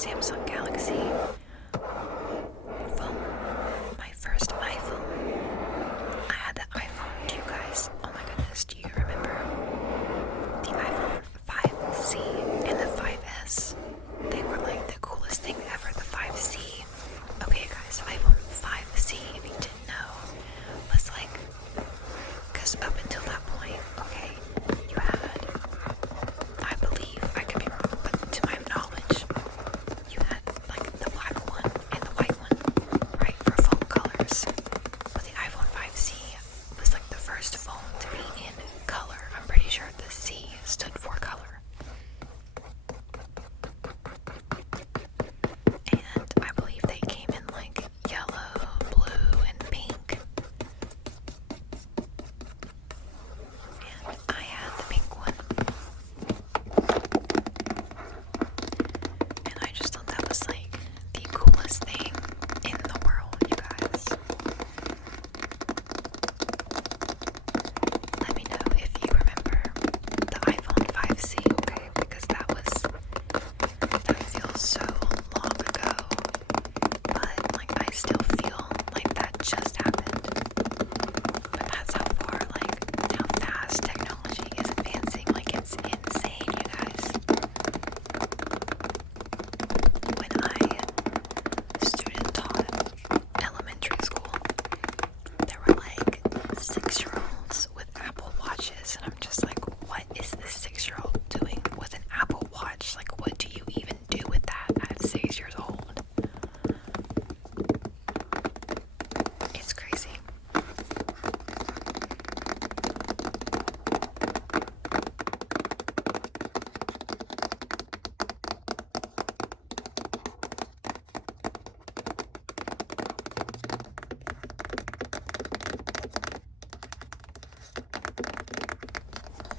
Samsung Galaxy phone, my first iPhone. I had the iPhone, do you guys? Oh my goodness, do you remember the iPhone 5C and the 5S? They were like the coolest thing ever, the 5C. Okay guys, iPhone 5C, if you didn't know, was like, because up until that point, okay, you had, I believe, I could be wrong, but to my knowledge, you had like the black one and the white one, right, for phone colors. But the iPhone 5C was like the first phone to be in color. I'm pretty sure the C stood for color. And I believe they came in like yellow, blue, and pink. And I had the pink one. And I just thought that was like the coolest thing in the world, you guys. Let me know if you remember the iPhone 5C, okay? Because that feels so long ago. But like I still feel like that just happened. But that's how far, like how fast technology is advancing. Like it's insane, you guys. When I student taught elementary school, there were like 6-year-olds with Apple Watches, and I'm just like, what is this 6-year-old doing with an Apple Watch? Like, what do you even do with that at 6 years old? It's crazy.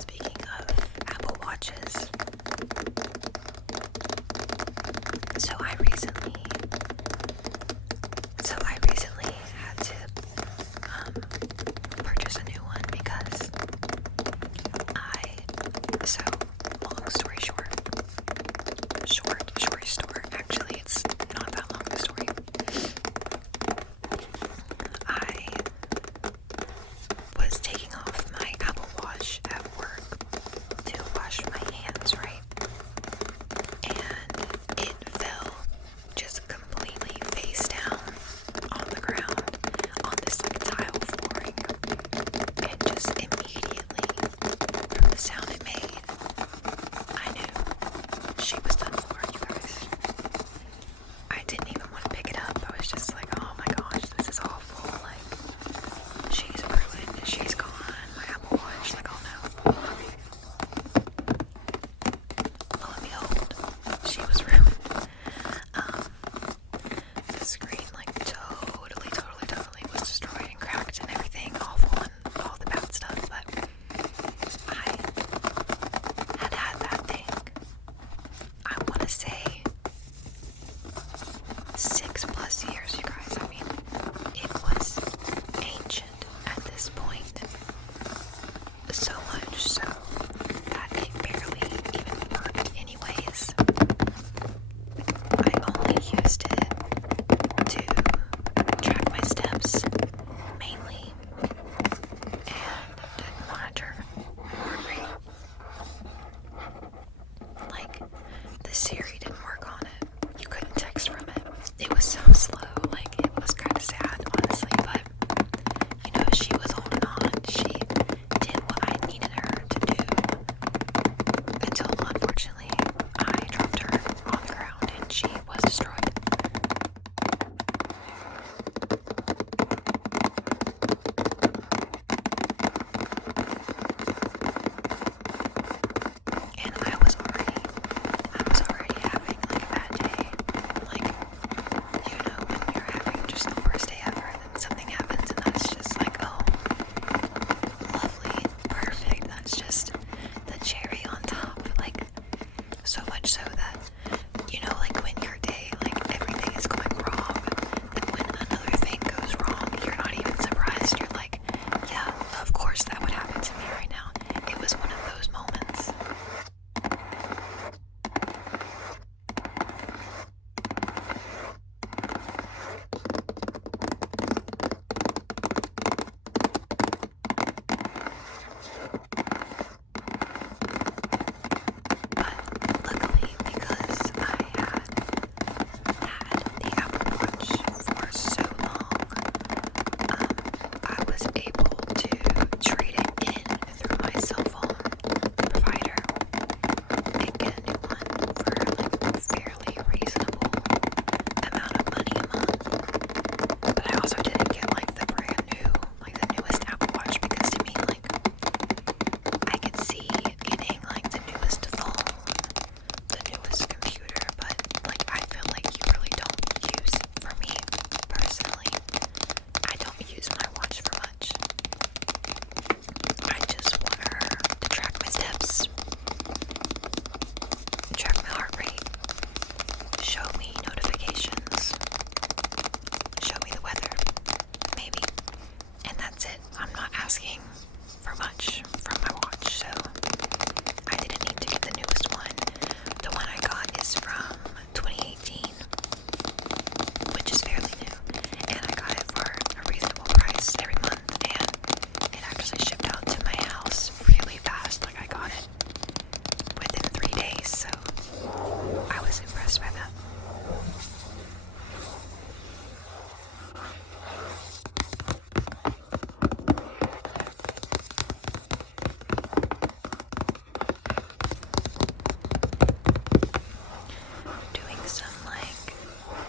Speaking of Apple Watches, so I recently had to purchase a new one because so long story short story, actually it's not that long a story. I was taking off my Apple Watch at work to wash my hands, right? And it fell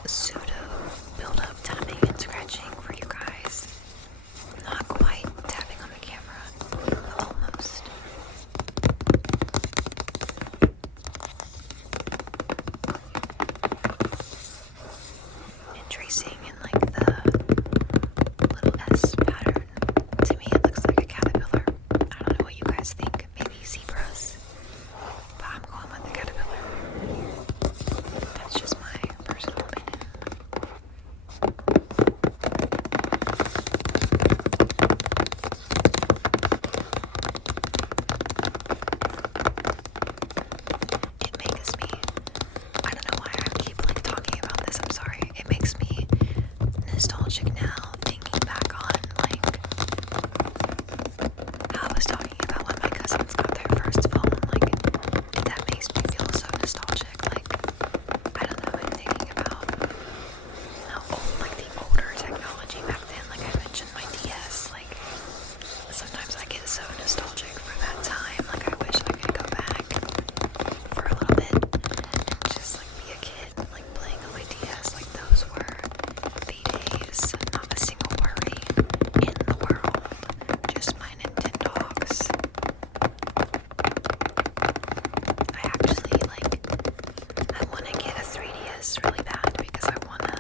pseudo build-up tapping and scratching for you guys. Not quite tapping on the camera, but almost. And tracing in like the little S pattern. To me it looks like a caterpillar. I don't know what you guys think. Maybe zebras. But I'm going with the caterpillar. That's just my personal opinion. It makes me, I don't know why I keep like talking about this, I'm sorry. It makes me nostalgic now, thinking back on like how I was talking about when my cousins got their first phone. Like, that makes me feel so nostalgic. Like, I don't know, I'm thinking about how old, like the older technology back then. Like I mentioned my DS, like sometimes I get so nostalgic for that time. Like I wish I could go back for a little bit and just like be a kid, like playing on my DS. Like those were the days. Not a single worry in the world, just my Nintendogs. I actually I want to get a 3DS really bad because I want to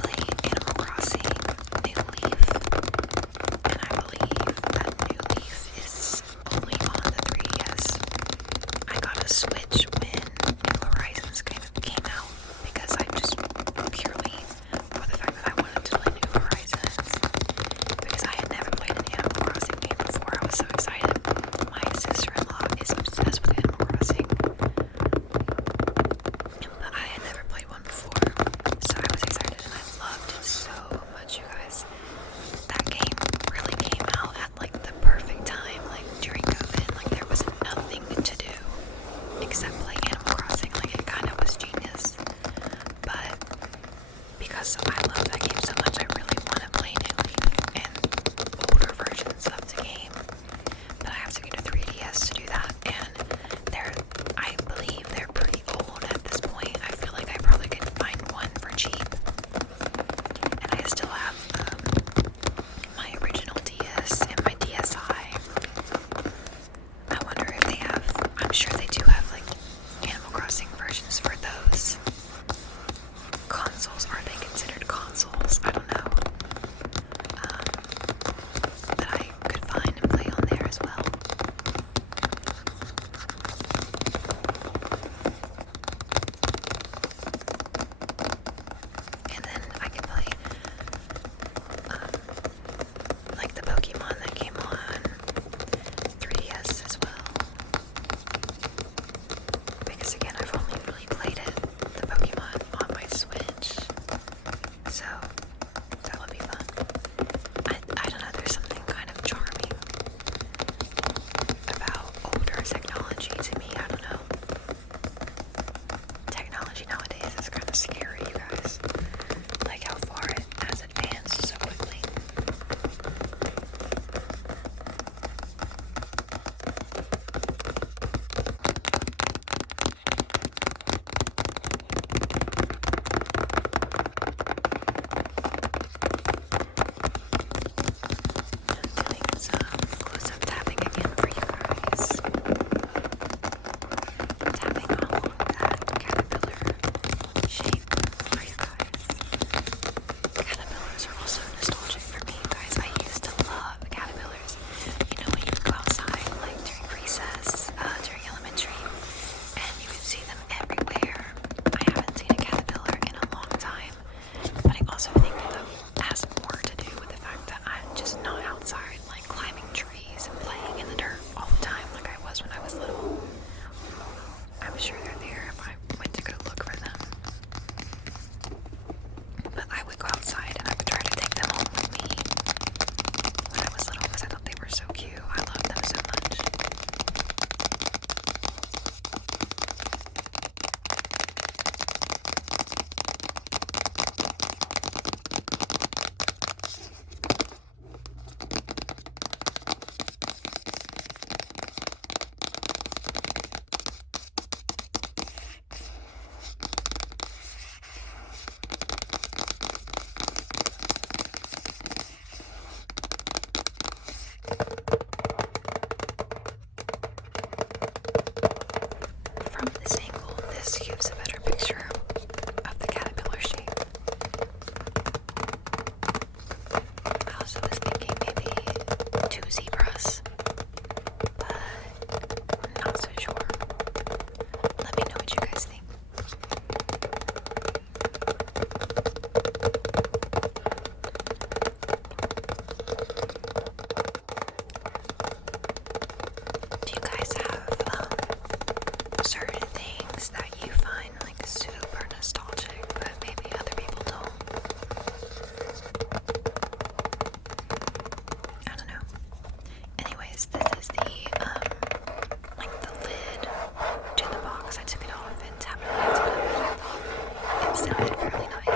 play Animal Crossing New Leaf, and I believe that New Leaf is only on the 3DS. I got a Switch when New Horizons came out because I just purely for the fact that I wanted to play New Horizons because I had never played an Animal Crossing game before. I was so excited. My sister-in-law is obsessed with Animal Crossing, but I had never played one before, so I was excited and I loved it so much, you guys. That game really came out at like the perfect time, like during COVID. Like there was nothing to do except play Animal Crossing. Like it kind of was genius, but because I love that game so much, I really want to play New Leaf and older versions of the game. But I have to get a 3DS to do that, and I believe they're pretty old at this point. I feel like I probably could find one for cheap. And I still have my original DS and my DSi. I wonder if they have, I'm sure they do have like Animal Crossing versions for those consoles. Are they considered consoles? I don't know. That I could find and play on there as well. And then I can play like the Pokemon that came on 3DS as well. Because again, I've only really played the Pokemon on my Switch. So that would be fun. I don't know, there's something kind of charming about older technology to me. I don't know. Technology nowadays is kind of scary, you guys. Like how far it has advanced so quickly. Doing some close-up tapping again for you guys. Tapping along that caterpillar shape. sounded really nice.